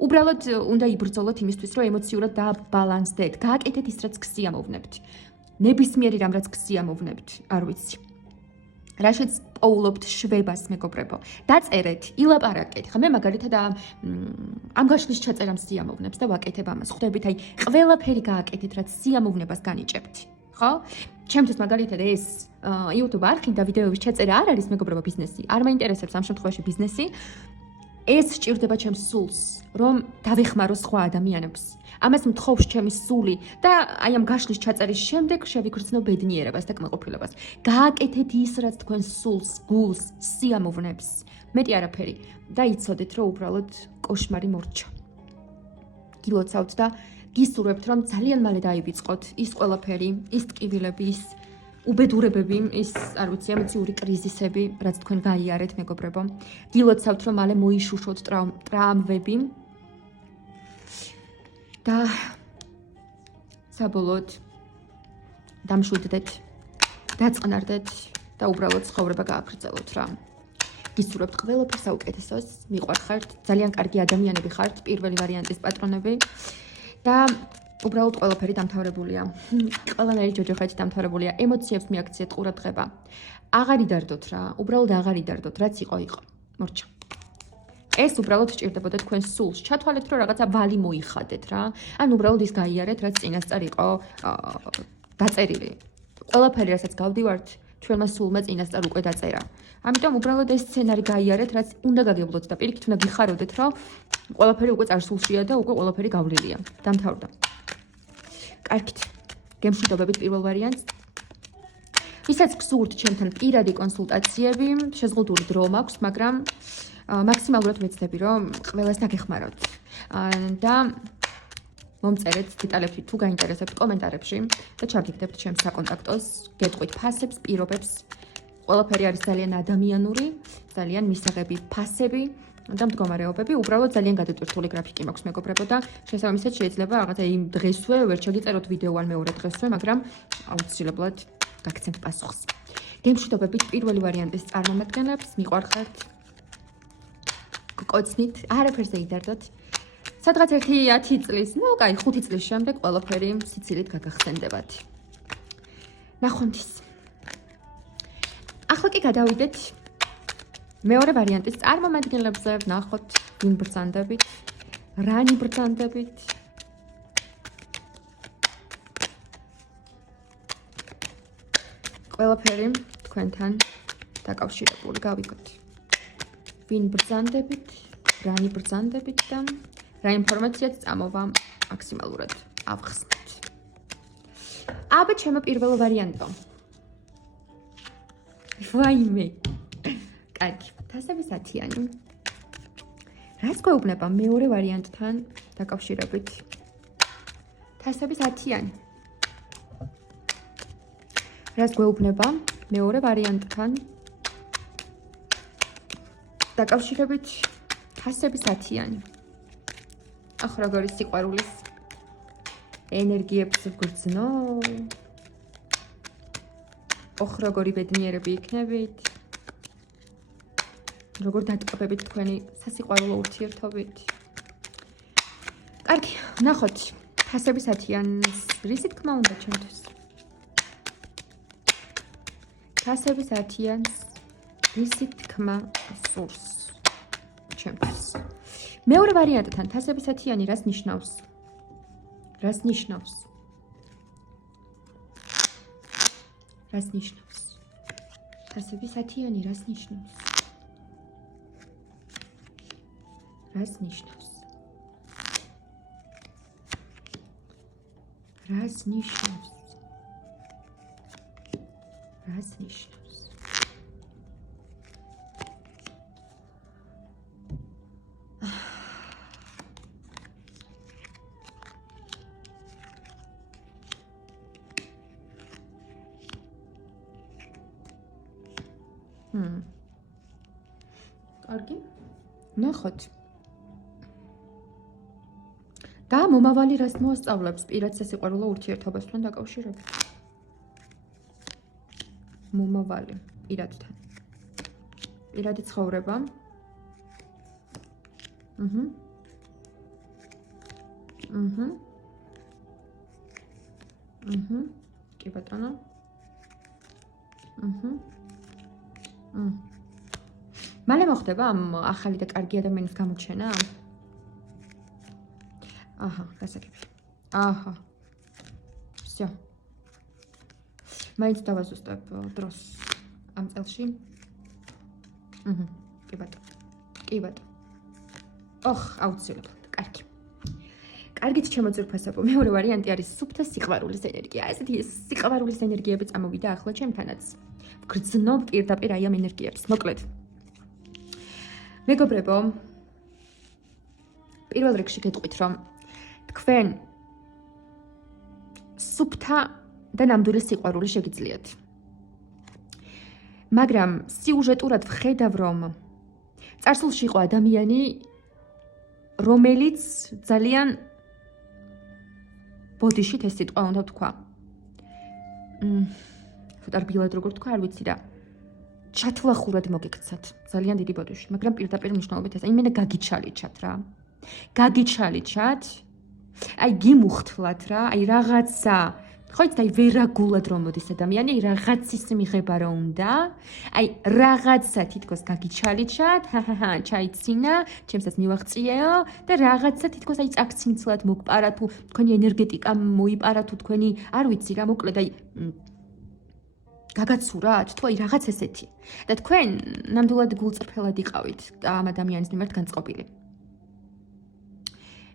უბრალოდ უნდა იბრძოლოთ იმისთვის, რომ ემოციურად დააბალანსდეთ, გააკეთეთ ის, რაც გსიამოვნებთ. ნებისმიერი რამ, რაც გსიამოვნებთ, არ ვიცი. რაშიც პოულობთ შვებას, მეგობრებო. დაწერეთ, ილაპარაკეთ. ხა მე მაგალითად ამ გაშლის ჩაწერამ სიამოვნებს და ვაკეთებ ამას. ხვდებით, აი, ყველაფერი გააკეთეთ, რაც სიამოვნებას განიჭებთ. ხო? ჩემთვის მაგალითად ეს YouTube არხი და ვიდეოების ჩაწერა არ არის მეგობრებო ბიზნესი. არ მაინტერესებს ამ შემთხვევაში ბიზნესი. ეს სჭირდება ჩემს სულს, რომ დავეხმარო სხვა ადამიანებს. ამას მთხოვს ჩემი სული და აი ამ გაშლის ჩაწერის შემდეგ შევიქრცნო ბედნიერებას და კმაყოფილებას. გააკეთეთ ის, რაც თქვენ სულს, გულს, სიამოვნებს. მეტი არაფერი და იცოდეთ, რომ უბრალოდ კოშმარი მორჩა. გილოცავთ და გისურვებთ, რომ ძალიან მალე დაივიწყოთ ის ყველაფერი, ის ტკივილები, ის უბედურებები, ის, არ ვიცი, ემოციური კრიზისები, რაც თქვენ გაიარეთ, მეგობრებო. გილოცავთ, რომ მალე მოიშუშოთ ტრამვები და საბოლოოდ დამშვიდდეთ, დაწყნარდეთ და უბრალოდ ცხოვრება გააგრძელოთ რა. გისურვებთ ყველაფერს საუკეთესოს, მიყვარხართ, ძალიან კარგი ადამიანები ხართ, პირველი ვარიანტის პატრონები და უბრალოდ ყველაფერი დამთავრებულია. ყველანაირი ჯოჯოხეთი დამთავრებულია. ემოციებს მიაქციეთ ყურადღება. აღარ იდარდოთ რა, უბრალოდ აღარ იდარდოთ, რაც იყო. მორჩა. ეს უბრალოდ სჭირდებოდა თქვენ სულს. ჩათვალეთ, რომ რაღაცა ვალი მოიხადეთ რა. ან უბრალოდ ის გაიარეთ, რაც წინასწარ იყო დაწერილი. ყველაფერი, რასაც გავდივართ, ჩვენმა სულმა წინასწარ უკვე დაწერა. ამიტომ უბრალოდ ეს სცენარი გაიარეთ, რაც უნდა გაგებლოთ და პირიქით უნდა გიხაროდეთ, რომ ყველაფერი უკვე წარსულშია და უკვე ყველაფერი გავლილია. დამთავრდა. კარგით. გემშვიდობებით პირველ ვარიანტს. ვისაც გსურთ ჩემთან პირადი კონსულტაციები, შეზღუდული დრო მაქვს, მაგრამ მაქსიმალურად ვეცდები, რომ ყველას დაგეხმაროთ. და მომწერეთ დეტალებში თუ გაინტერესებთ კომენტარებში და ჩაგიგდებთ ჩემს საკონტაქტოს, გეტყვით ფასებს, პირობებს. ყველაფერი არის ძალიან ადამიანური, ძალიან მისაღები ფასები და მდგომარეობები. უბრალოდ ძალიან გადატვირთული გრაფიკი მაქვს მეგობრებო და შესაბამისად შეიძლება რაღაცა იმ დღესვე ვერ ჩაგიწეროთ ვიდეო ან მეორე დღესვე, მაგრამ აუცილებლად გაგცემთ პასუხს. გემშვიდობებით პირველი ვარიანტის წარმომადგენლებს, მიყვარხართ. გკოცნით, არაფერზე იდარდოთ. სადღაც 1-10 წლის, ნუ კაი, 5 წლის შემდეგ ყველაფერი სიცილით გაგახსენდებათ. ნახვამდის. ახლა კი გადავიდეთ მეორე ვარიანტის წარმომადგენლებზე, ვნახოთ, ვინ ბრძანდებით, რანი ბრძანდებით. ყველაფერი თქვენთან დაკავშირებული, გავიგოთ. ვინ ბრძანდებით, რანი ბრძანდებით და რა ინფორმაციაც წამოვა მაქსიმალურად ავხსნით. აბა ჩემო პირველ ვარიანტო. ვაიმე. კარგი, თასების 10-იანი. რას გვეუბნება მეორე ვარიანტთან დაკავშირებით? თასების 10-იანი. რას გვეუბნება მეორე ვარიანტთან დაკავშირებით? თასების 10-იანი. ახ როგორი სიყვარულის ენერგიებს ვგრძნო. ოხ როგორი ბედნიერები იქნებით. როგორ დატკბებით თქვენი სასიყვარულო ურთიერთობით. კარგი, ვნახოთ თასების 10-იანს რისი თქმა უნდა ჩემთვის. თასების 10-იანს რისი თქმა სურს ჩემთვის. მეორე ვარიანტთან თასების 10-იანი რას ნიშნავს? რას ნიშნავს? რას ნიშნავს? თასების 10-იანი რას ნიშნავს? რას ნიშნავს? რას ნიშნავს? რას ნიშნავს? კარგი. ნახოთ. და მომავალი რას მოასწავლებს პირადსა სიყვარულო ურთიერთობასთან დაკავშირებით? მომავალი პირადთან. პირადი ცხოვრება. კი ბატონო. მალე მოხდება ამ ახალი და კარგი ადამიანის გამოჩენა? აჰა, გასაგები. აჰა. всё. მაინც დავაზუსტებ დროს ამ წელში. კი ბატონო. კი ბატონო. აუცილებლად, კარგი. კარგით ჩემო ძვირფასებო, მეორე ვარიანტი არის სუფთა სიყვარულის ენერგია. ესეთი სიყვარულის ენერგიები წამოვიდა ახლა ჩემთანაც. ვგრძნობ პირდაპირ აი ამ ენერგიებს. მოკლედ. მეგობრებო, პირველ რიგში გეტყვით, რომ თქვენ სუფთა და ნამდვილი სიყვარული შეგიძლიათ. მაგრამ სიუჟეტურად ვხედავ, რომ წარსულში იყო ადამიანი, რომელიც ძალიან ბოდიშით ეს სიტყვა უნდა ვთქვა. ცოტა რბილად როგორ თქვა, არ ვიცი რა. ჩათვლახურად მოგეკცათ, ძალიან დიდი ბოდიში, მაგრამ პირდაპირ მნიშვნელობით ეს. იმენა გაგიჩალიჩათ რა. გაგიჩალიჩათ. აი გიმუხთლათ რა, აი რაღაცა. ხო იცით, აი ვერაგულად რომ მოდის ადამიანი, აი რაღაცის მიღება რა უნდა. აი რაღაცა თითქოს გაგიჩალიჩათ, ჩაიცინა, ჩემსაც მივაღწიეო და რაღაცა თითქოს აი წაქცინცლად მოგპარა თუ თქვენი ენერგეტიკა მოიპარა თუ თქვენი, არ ვიცი რა, მოკლედ აი გაგაცურათ, თუ აი რაღაც ესეთი. და თქვენ ნამდვილად გულწრფელად იყავით ამ ადამიანის მიმართ განწყობილი.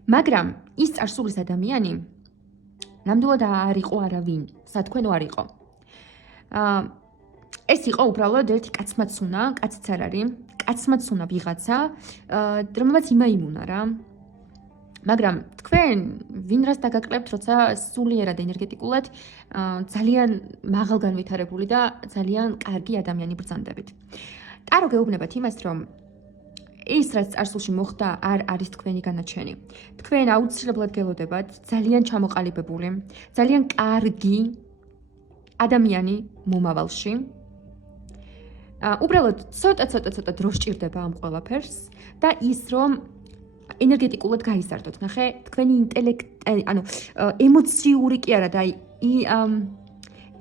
მაგრამ ის წარსულის ადამიანი ნამდვილად არ იყო არავინ, სათქვენო არ იყო. ეს იყო უბრალოდ ერთი კაცმაცუნა, კაციც არ არის, კაცმაცუნა ვიღაცა, რომელმაც იმაიმუნა რა. მაგრამ თქვენ ვინ რას დაგაკლებთ, როცა სულიერად ენერგეტიკულად ძალიან მაღალ განვითარებული და ძალიან კარგი ადამიანი ბრძანდებით. ტარო გეუბნებათ იმას, რომ ის რაც წარსულში მოხდა არ არის თქვენი განაჩენი. თქვენ აუცილებლად გელოდებათ ძალიან ჩამოყალიბებული, ძალიან კარგი ადამიანი მომავალში. უბრალოდ ცოტა დრო სჭირდება ამ ყველაფერს და ის რომ ენერგეტიკულად გაიზარდოთ. ნახე, თქვენი ინტელექტი, ემოციური კი არა და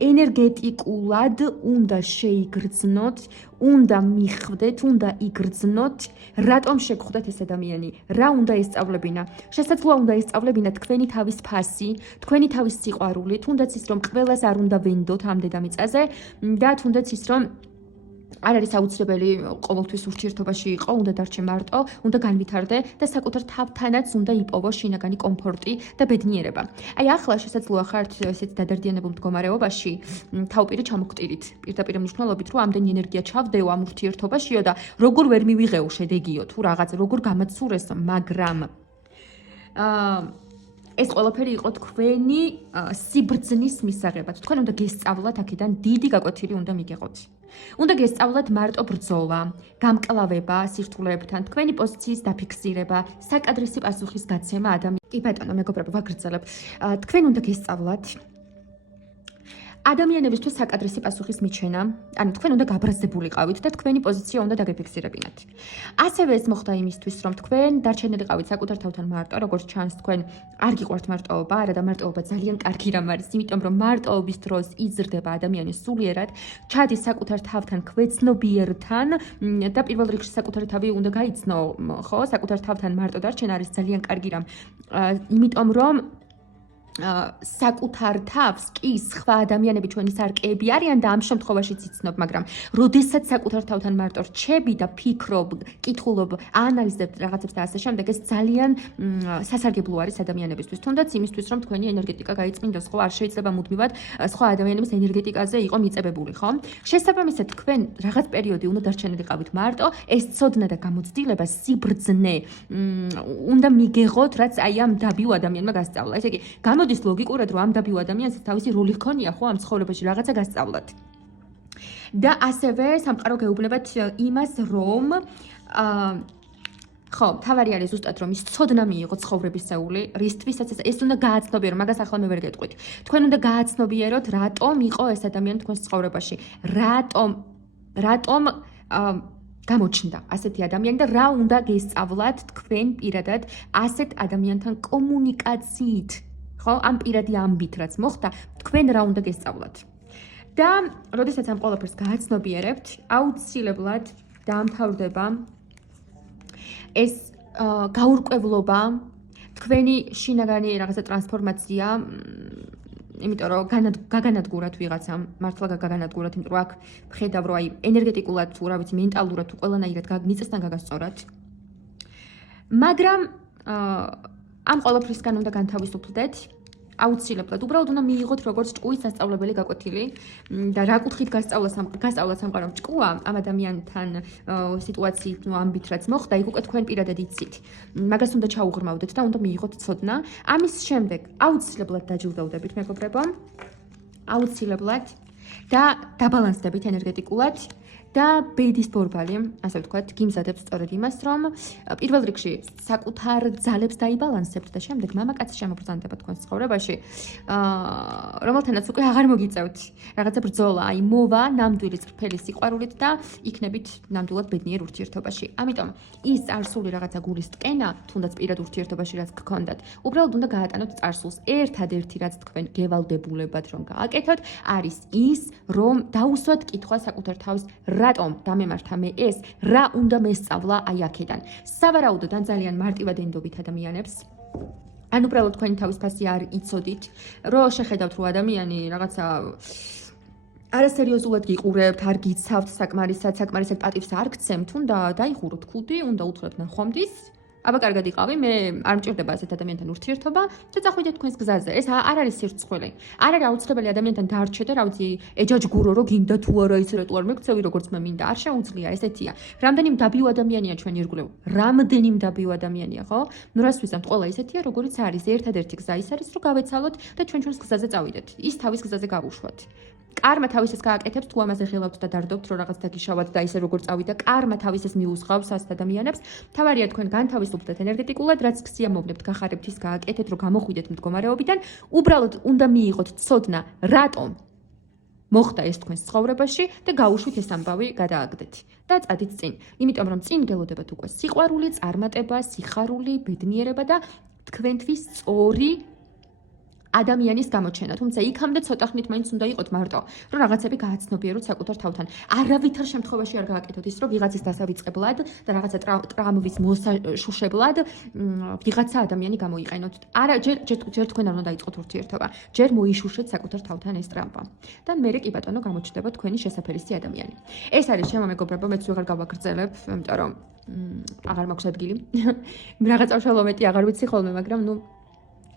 ენერგეტიკულად უნდა შეიგრძნოთ, უნდა მიხვდეთ, უნდა იგრძნოთ, რატომ შეგხვდეთ ეს ადამიანი, რა უნდა ესწავლებინა. შესაძლოა უნდა ესწავლებინა თქვენი თავის ფასი, თქვენი თავის სიყვარული, თუნდაც ის რომ ყველას არ უნდა ვენდოთ ამ დედამიწაზე და თუნდაც ის რომ არ არის აუცილებელი ყოველთვის ურთიერთობაში იყო, უნდა დარჩე მარტო, უნდა განვითარდე და საკუთარ თავთანაც უნდა იპოვო შინაგანი კომფორტი და ბედნიერება. აი ახლა შესაძლოა ხართ ესეთ დადარდიანებულ მდგომარეობაში, თავპირი ჩამოგტირით, პირდაპირ მნიშვნელობით, რომ ამდენი ენერგია ჩავდეო ამ ურთიერთობაშიო და როგორ ვერ მივიღეო შედეგიო თუ რაღაც, როგორ გამაცურეს, მაგრამ ეს ყველაფერი იყო თქვენი სიბრძნის მისაღებად. თქვენ უნდა გესწავლათ აქედან დიდი გაკვეთილი უნდა მიგეღოთ. უნდა გესწავლათ მარტო ბრძოლა, გამკლავება სირთულეებთან, თქვენი პოზიციის დაფიქსირება, საკადრისი პასუხის გაცემა ადამიანს. კი ბატონო, მეგობრებო, ვაგრძელებ. თქვენ უნდა გესწავლათ ადამიანებისთვის საკადრისი პასუხის მიჩენა, ანუ თქვენ უნდა გაბრაზდებულიყავით და თქვენი პოზიცია უნდა დაგეფიქსირებინათ. ასევე ეს მოხდა იმისთვის, რომ თქვენ დარჩენილიყავით საკუთარ თავთან მარტო, როგორც ჩანს, თქვენ არ გიყვართ მარტოობა, არა და მარტოობა ძალიან კარგი რამ არის, იმიტომ რომ მარტოობის დროს იზრდება ადამიანი სულიერად, ჩადის საკუთარ თავთან ქვეცნობიერთან და პირველ რიგში საკუთარი თავი უნდა გაიცნო, ხო, საკუთარ თავთან მარტო დარჩენა არის ძალიან კარგი რამ, იმიტომ რომ საკუთარ თავს კი სხვა ადამიანები ჩვენი სარკეები არიან და ამ შემთხვევაში ციცნობ, მაგრამ როდესაც საკუთარ თავთან მარტო რჩები და ფიქრობ, კითხულობ, აანალიზებ რაღაცებს და ასე შემდეგ, ეს ძალიან სასარგებლო არის ადამიანებისთვის. თუნდაც იმისთვის, რომ თქვენი ენერგეტიკა გაიწმინდოს, ხო, არ შეიძლება მუდმივად სხვა ადამიანების ენერგეტიკაზე იყო მიწებებული, ხო? შესაბამისად, თქვენ რაღაც პერიოდი უნდა დარჩენილიყავით მარტო, ეს ცოდნა და გამოცდილება, სიბრძნე უნდა მიგეღოთ, რაც აი ამ დაბიუ ადამიანმა გასწავლა. ესე იგი, გამოდის ლოგიკურად, რომ ამ დაბიუ ადამიანს თავისი როლი ჰქონია, ხო, ამ ცხოვრებაში რაღაცა გასწავლათ. და ასევე სამყარო გეუბნებათ იმას, რომ ხო, თავარი არის ზუსტად რომ ის ცოდნა მიიღო ცხოვრებისეული, რისთვისაც ეს უნდა გააცნობიერო, მაგას ახლა მე ვერ გეტყვით. თქვენ უნდა გააცნობიეროთ, რატომ იყო ეს ადამიანი თქვენს ცხოვრებაში. რატომ გამოჩნდა ასეთი ადამიანი და რა უნდა გესწავლათ თქვენ პირადად ასეთ ადამიანთან კომუნიკაციით. ხო, ამ პირადი ამბით რაც მოხდა, თქვენ რა უნდა გესწავლათ. და როდესაც ამ ყველაფერს გააცნობიერებთ, აუცილებლად დაამთავრდება ეს გაურკვევლობა, თქვენი შინაგანი რაღაცა ტრანსფორმაცია, იმიტომ რომ გაგანადგურათ ვიღაცამ, მართლა გაგანადგურათ, იმიტომ რომ აქ ვხედავ, რომ აი ენერგეტიკულად თუ რა ვიცი, მენტალურად თუ ყველანაირად მიწასთან გაგასწორათ. მაგრამ ამ ყველაფრისგან უნდა განთავისუფლდეთ. აუცილებლად, უბრალოდ უნდა მიიღოთ როგორც ჭკუის სასწავლებელი გაკვეთილი და რა კუთხით გასწავლა სამყარომ ჭკუა ამ ადამიანთან სიტუაციით, ამბით რაც მოხდა, იქ უკვე თქვენ პირადად იცით. მაგას უნდა ჩაუღრმავდეთ და უნდა მიიღოთ ცოდნა. ამის შემდეგ აუცილებლად დაჯილდოვდებით, მეგობრებო. აუცილებლად და დაბალანსდებით ენერგეტიკულად. და ბედის ბორბალი, ასე ვთქვათ, გიმზადებს სწორედ იმას, რომ პირველ რიგში საკუთარ ძალებს დაიბალანსებთ და შემდეგ მამაკაცი შემოგბრძანდება თქვენს ცხოვრებაში, რომელთანაც უკვე აღარ მოგიწევთ რაღაცა ბრძოლა, აი მოვა ნამდვილი წრფელი სიყვარულით და იქნებით ნამდვილად ბედნიერ ურთიერთობაში. ამიტომ ის წარსული რაღაცა გულის ტკენა, თუნდაც პირად ურთიერთობაში რაც გქონდათ, უბრალოდ უნდა გაატანოთ წარსულს. ერთადერთი რაც თქვენ გევალდებულებათ რომ გააკეთოთ, არის ის, რომ დაუსვათ კითხვა საკუთარ თავს, რატომ დამემართა მე ეს, რა უნდა მესწავლა აი აქედან. სავარაუდოდ ან ძალიან მარტივად ენდობით ადამიანებს. ან უბრალოდ თქვენი თავის ფასი არ იცოდით, რომ შეხედავთ რომ ადამიანი რაღაცა არასერიოზულად გიყურებთ, არ გიცავთ საკმარისად პატივს არ გცემთ, უნდა დაიხუროთ ქუდი, უნდა უთხრათ ნახვამდის. აბა კარგად იყავი, მე არ მჭირდება ასეთ ადამიანთან ურთიერთობა და წახვიდეთ თქვენს გზაზე. ეს არ არის სირცხვილი. არ არის აუცილებელი ადამიანთან დარჩე და რა ვიცი, ეჯაჯგურო რომ გინდა თუ არა ის რატო არ მეკცევი როგორც მე მინდა. არ შეუძლია, ესეთია. რამდენი მდაბიუ ადამიანია ჩვენ ირგვლივ. რამდენი მდაბიუ ადამიანია, ხო? ნუ რას ვიზამთ, ყველა ისეთია, როგორიც არის. ერთადერთი გზა ის არის, რომ გავეცალოთ და ჩვენს გზაზე წავიდეთ. ის თავის გზაზე გავუშვათ. კარმა თავისას გააკეთებს, თუ ამაზე ღილავთ და დარდობთ, რომ რაღაც დაგიშავათ და ისე როგორ წავიდა, კარმა თავისას მიუსხავს ასეთ ადამიანებს. თავარია თქვენ განთავისუფლდეთ ენერგეტიკულად, რაც გსიამოვნებთ, გახარებთ ის გააკეთეთ, რომ გამოხვიდეთ მდგომარეობიდან, უბრალოდ უნდა მიიღოთ ცოდნა, რატომ მოხდა ეს თქვენს ცხოვრებაში და გაუშვით ეს ამბავი გადააგდეთ. და წადით წინ. იმიტომ რომ წინ გელოდებათ უკვე სიყვარული, წარმატება, სიხარული, ბედნიერება და თქვენთვის სწორი ადამიანის გამოჩენა, თუმცა იქამდე ცოტა ხნით მაინც უნდა იყოთ მარტო, რომ რაღაცები გააცნობიეროთ საკუთარ თავთან. არავითარ შემთხვევაში არ გააკეთოთ ის, რომ ვიღაცის დასავიწყებლად და რაღაცა ტრამვის მოსაშუშებლად ვიღაცა ადამიანი გამოიყენოთ. არა, ჯერ თქვენ არ უნდა დაიწყოთ ურთიერთობა. ჯერ მოიშუშეთ საკუთარ თავთან ეს ტრამვა. და მერე კი ბატონო გამოჩნდება თქვენი შესაფერისი ადამიანი. ეს არის ჩემო მეგობრებო, მეც ვეღარ გავაგრძელებ, იმიტომ რომ აღარ მაქვს ადგილი. რაღაცა უშუალო მეტი აღარ ვიცი ხოლმე, მაგრამ ნუ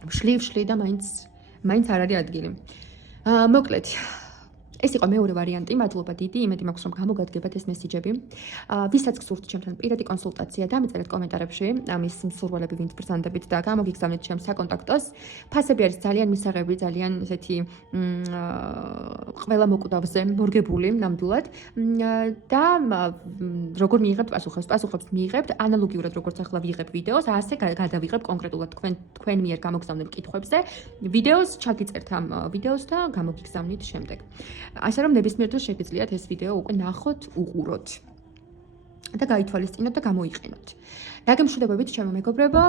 ვშლი და მაინც არ არის ადგილი. მოკლედ, ეს იყო მეორე ვარიანტი, მადლობა დიდი, იმედი მაქვს რომ გამოგადგებათ ეს მესიჯები. ვისაც გსურთ ჩემთან პირადი კონსულტაცია, დამეწერეთ კომენტარებში ამის მსურველები, ვინც ბრძანდებით და გამოგიგზავნეთ ჩემს საკონტაქტოს. ფასები არის ძალიან მისაღები, ძალიან ესეთი ყველა მოკვდავზე მორგებული ნამდვილად და როგორ მიიღებთ პასუხებს მიიღებთ ანალოგიურად როგორც ახლა ვიღებ ვიდეოს, ასე გადავიღებ კონკრეტულად თქვენ მიერ გამოგზავნილ კითხვებზე ვიდეოს, ჩაგიწერთ ამ ვიდეოს და გამოგიგზავნით შემდეგ. ასე რომ ნებისმიერ დროს შეგიძლიათ ეს ვიდეო უკვე ნახოთ, უყუროთ. და გაითვალისწინოთ და გამოიყენოთ. დაგემშვიდობებით ჩემო მეგობრებო,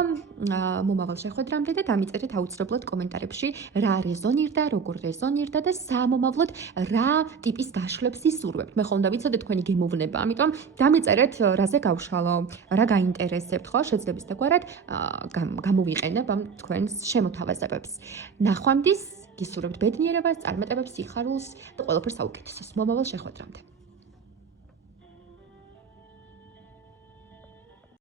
მომავალ შეხვედრამდე და დამიწერეთ აუცილებლად კომენტარებში რა რეზონირდა, როგორ რეზონირდა და სამომავლოდ რა ტიპის გაშლებს ისურვებთ. მე ხომ და ვიცოდე თქვენი გემოვნება, ამიტომ დამიწერეთ რაზე გავშალო, რა გაინტერესებთ, ხო? შეძლებს და გვარად გამოვიყენებ ამ თქვენს შემოთავაზებებს. ნახვამდის გისურვებთ ბედნიერებას, წარმატებებს, სიხარულს და ყველაფერს საუკეთესოს. მომავალ შეხვედრამდე.